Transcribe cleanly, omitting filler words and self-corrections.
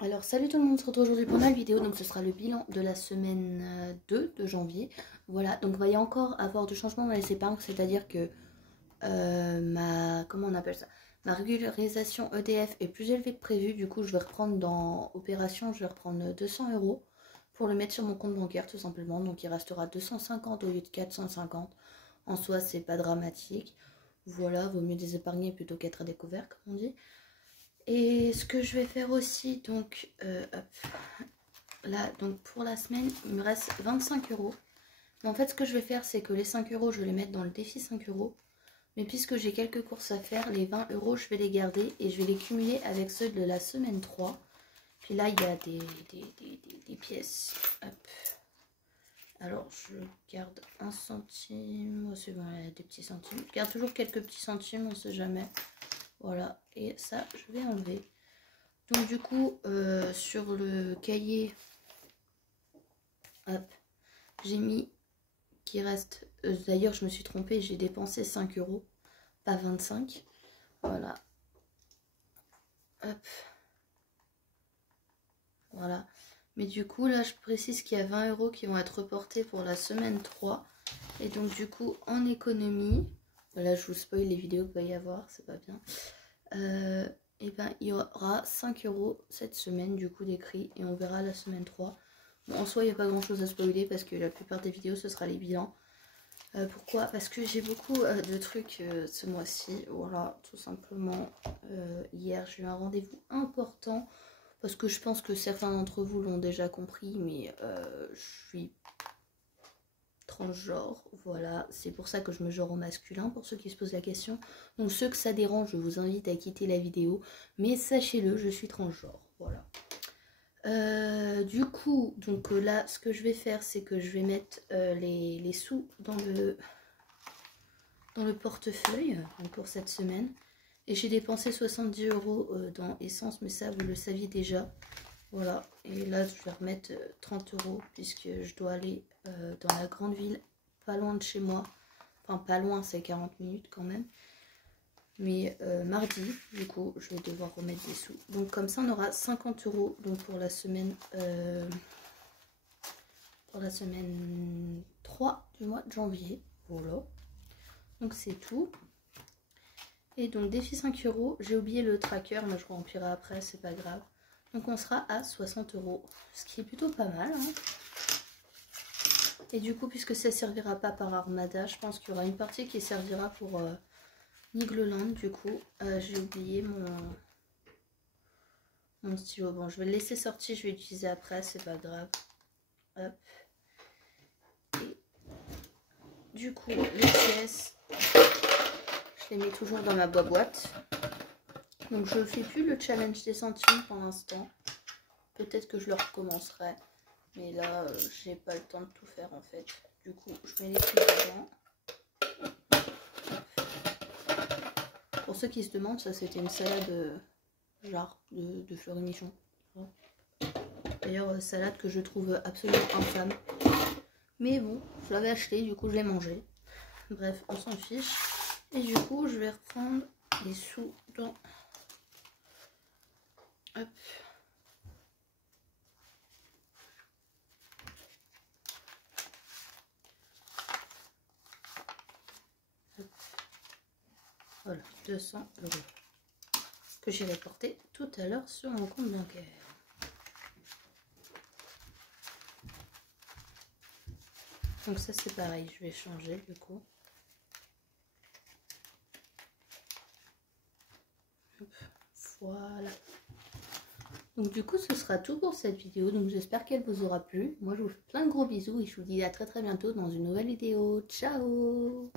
Alors salut tout le monde, on se retrouve aujourd'hui pour une nouvelle vidéo. Donc ce sera le bilan de la semaine 2 de janvier. Voilà, donc il va y avoir du changement dans les épargnes, c'est-à-dire que comment on appelle ça, ma régularisation EDF est plus élevée que prévu. Du coup je vais reprendre dans opération, je vais reprendre 200 € pour le mettre sur mon compte bancaire tout simplement. Donc il restera 250 au lieu de 450. En soi c'est pas dramatique. Voilà, vaut mieux désépargner plutôt qu'être à découvert comme on dit. Et ce que je vais faire aussi, donc, là, donc pour la semaine, il me reste 25 €. Mais en fait, ce que je vais faire, c'est que les 5 € je vais les mettre dans le défi 5 €. Mais puisque j'ai quelques courses à faire, les 20 €, je vais les garder et je vais les cumuler avec ceux de la semaine 3. Puis là, il y a des pièces. Hop. Alors, je garde 1 centime. Oh, c'est bon, il y a des petits centimes. Je garde toujours quelques petits centimes, on ne sait jamais. Voilà, et ça, je vais enlever. Donc du coup, sur le cahier, hop, j'ai mis qu'il reste... D'ailleurs, je me suis trompée, j'ai dépensé 5 €, pas 25. Voilà. Hop. Voilà. Mais du coup, là, je précise qu'il y a 20 € qui vont être reportés pour la semaine 3. Et donc du coup, en économie, là, je vous spoil les vidéos qu'il va y avoir, c'est pas bien. Et ben il y aura 5 € cette semaine du coup d'écrit et on verra la semaine 3. Bon, en soi il n'y a pas grand chose à spoiler parce que la plupart des vidéos ce sera les bilans. Pourquoi? Parce que j'ai beaucoup de trucs ce mois-ci. Voilà, tout simplement. Hier j'ai eu un rendez-vous important parce que je pense que certains d'entre vous l'ont déjà compris, mais je suis transgenre, voilà, c'est pour ça que je me genre au masculin, pour ceux qui se posent la question. Donc ceux que ça dérange, je vous invite à quitter la vidéo, mais sachez-le, je suis transgenre, voilà. Du coup, donc là, ce que je vais faire, c'est que je vais mettre les sous dans le portefeuille pour cette semaine. Et j'ai dépensé 70 € dans essence, mais ça, vous le saviez déjà. Voilà, et là je vais remettre 30 € puisque je dois aller dans la grande ville, pas loin de chez moi. Enfin, pas loin, c'est 40 minutes quand même. Mais mardi, du coup, je vais devoir remettre des sous. Donc comme ça, on aura 50 € donc, pour la semaine 3 du mois de janvier. Voilà. Donc c'est tout. Et donc défi 5 €, j'ai oublié le tracker, mais je remplirai après, c'est pas grave. Donc on sera à 60 €, ce qui est plutôt pas mal. Hein. Et du coup, puisque ça ne servira pas par Armada, je pense qu'il y aura une partie qui servira pour Nigloland. Du coup, j'ai oublié mon stylo. Bon, je vais le laisser sortir, je vais l'utiliser après, c'est pas grave. Hop. Et du coup, les pièces, je les mets toujours dans ma boîte. Donc je ne fais plus le challenge des centimes pour l'instant. Peut-être que je le recommencerai. Mais là, j'ai pas le temps de tout faire en fait. Du coup, je mets les trucs dedans. Pour ceux qui se demandent, ça c'était une salade genre de fleury-michon. D'ailleurs, salade que je trouve absolument infâme. Mais bon, je l'avais acheté, du coup je l'ai mangé. Bref, on s'en fiche. Et du coup, je vais reprendre les sous dans... Hop. Voilà, 200 € que j'ai reporté tout à l'heure sur mon compte bancaire. Donc ça c'est pareil, je vais changer du coup. Hop, voilà. Donc du coup ce sera tout pour cette vidéo, donc j'espère qu'elle vous aura plu. Moi je vous fais plein de gros bisous et je vous dis à très bientôt dans une nouvelle vidéo. Ciao!